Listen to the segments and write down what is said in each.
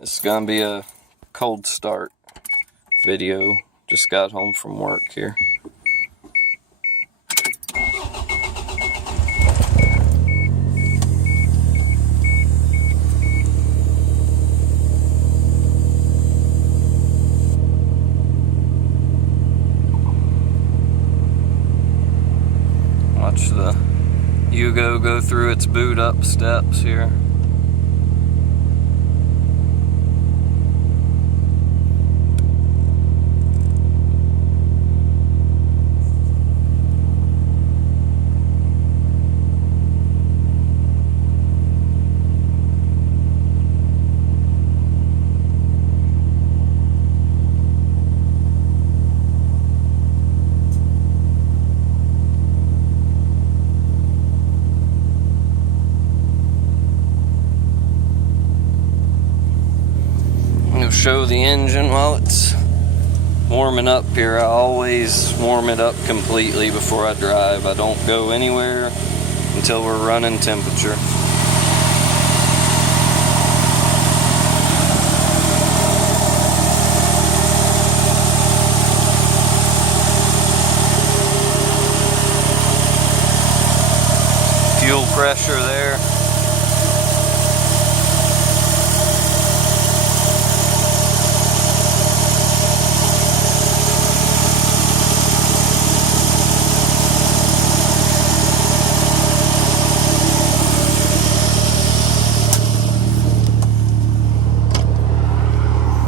This is gonna be a cold start video. Just got home from work here. Watch the Yugo go through its boot up steps here. Show the engine while it's warming up here. I always warm it up completely before I drive. I don't go anywhere until we're running temperature. Fuel pressure there.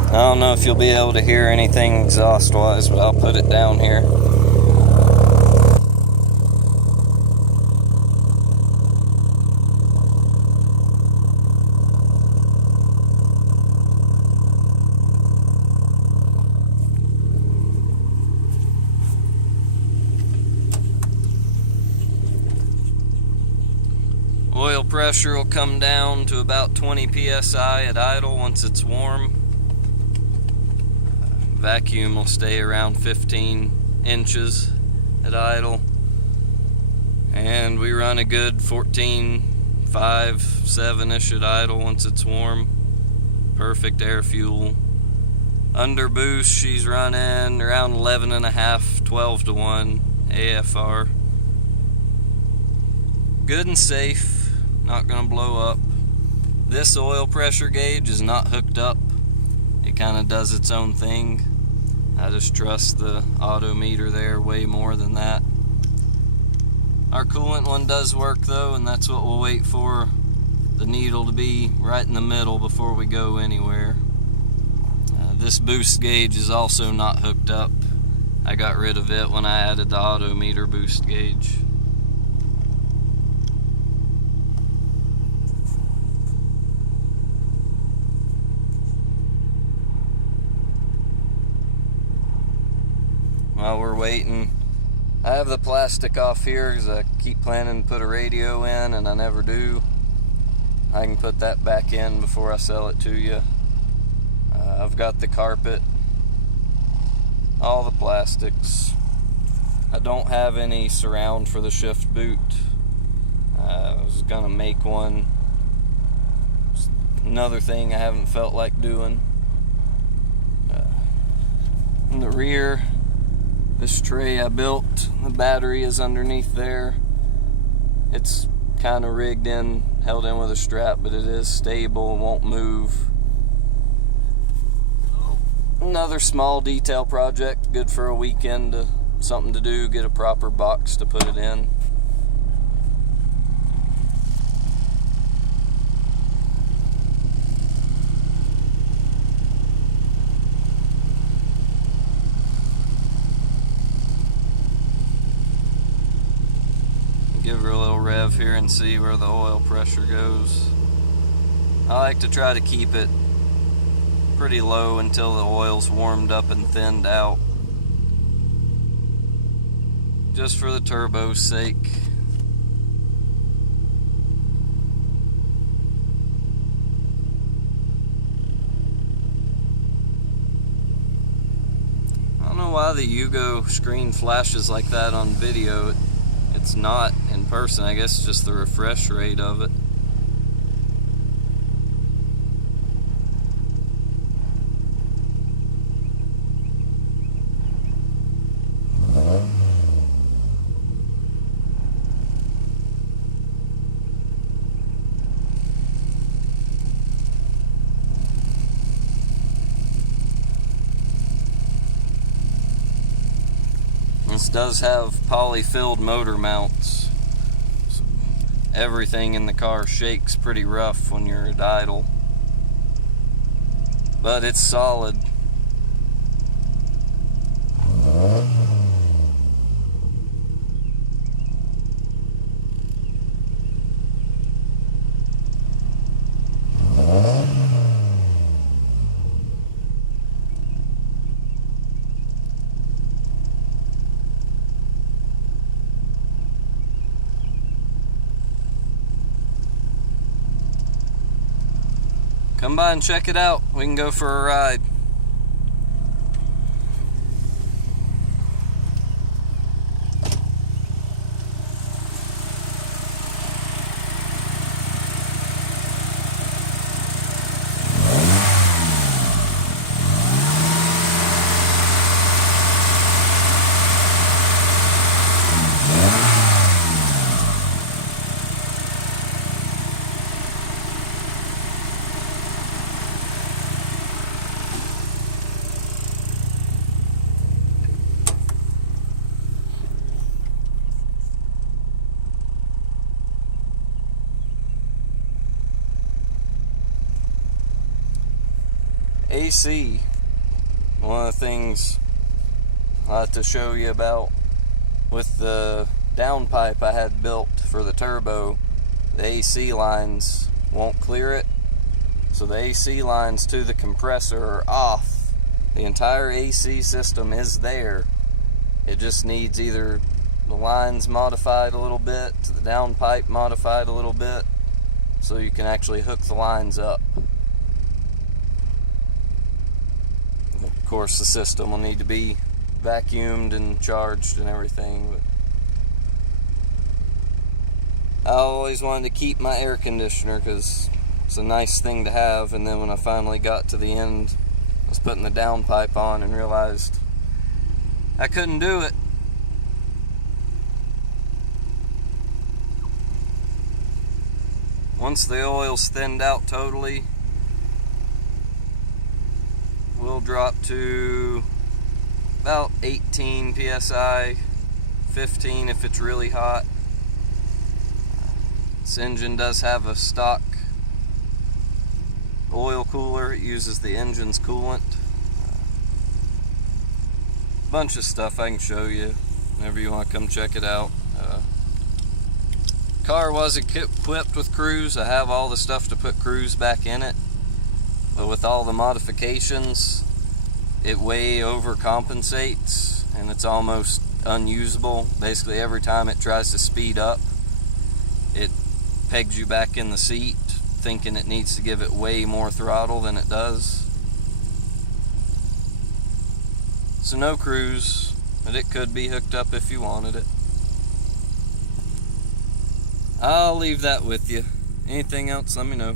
I don't know if you'll be able to hear anything exhaust-wise, but I'll put it down here. Oil pressure will come down to about 20 psi at idle once it's warm. Vacuum will stay around 15 inches at idle, and we run a good 14.5, 7-ish at idle once it's warm. Perfect air fuel. Under boost she's running around 11.5, 12 to 1 AFR. Good and safe, not gonna blow up. This oil pressure gauge is not hooked up. It kind of does its own thing. I just trust the auto meter there way more than that. Our coolant one does work though, and that's what we'll wait for the needle to be right in the middle before we go anywhere. This boost gauge is also not hooked up. I got rid of it when I added the auto meter boost gauge. While we're waiting, I have the plastic off here because I keep planning to put a radio in and I never do. I can put that back in before I sell it to you. I've got the carpet, all the plastics. I don't have any surround for the shift boot. I was gonna make one. Just another thing I haven't felt like doing. In the rear, this tray I built, the battery is underneath there. It's kind of rigged in, held in with a strap, but it is stable and won't move. Another small detail project, good for a weekend, something to do, get a proper box to put it in. Give her a little rev here and see where the oil pressure goes. I like to try to keep it pretty low until the oil's warmed up and thinned out, just for the turbo's sake. I don't know why the Yugo screen flashes like that on video. It's not in person. I guess just the refresh rate of it. This does have poly-filled motor mounts. So everything in the car shakes pretty rough when you're at idle, but it's solid. Come by and check it out. We can go for a ride. AC, one of the things I like to show you about with the downpipe I had built for the turbo, the AC lines won't clear it. So the AC lines to the compressor are off. The entire AC system is there. It just needs either the lines modified a little bit, the downpipe modified a little bit, so you can actually hook the lines up. Of course, the system will need to be vacuumed and charged and everything. But I always wanted to keep my air conditioner because it's a nice thing to have. And then when I finally got to the end, I was putting the downpipe on and realized I couldn't do it. Once the oil's thinned out totally, we'll drop to about 18 psi, 15 if it's really hot. This engine does have a stock oil cooler. It uses the engine's coolant. Bunch of stuff I can show you whenever you want to come check it out. Car was equipped with cruise. I have all the stuff to put cruise back in it, but with all the modifications, it way overcompensates and it's almost unusable. Basically, every time it tries to speed up, it pegs you back in the seat, thinking it needs to give it way more throttle than it does. So no cruise, but it could be hooked up if you wanted it. I'll leave that with you. Anything else, let me know.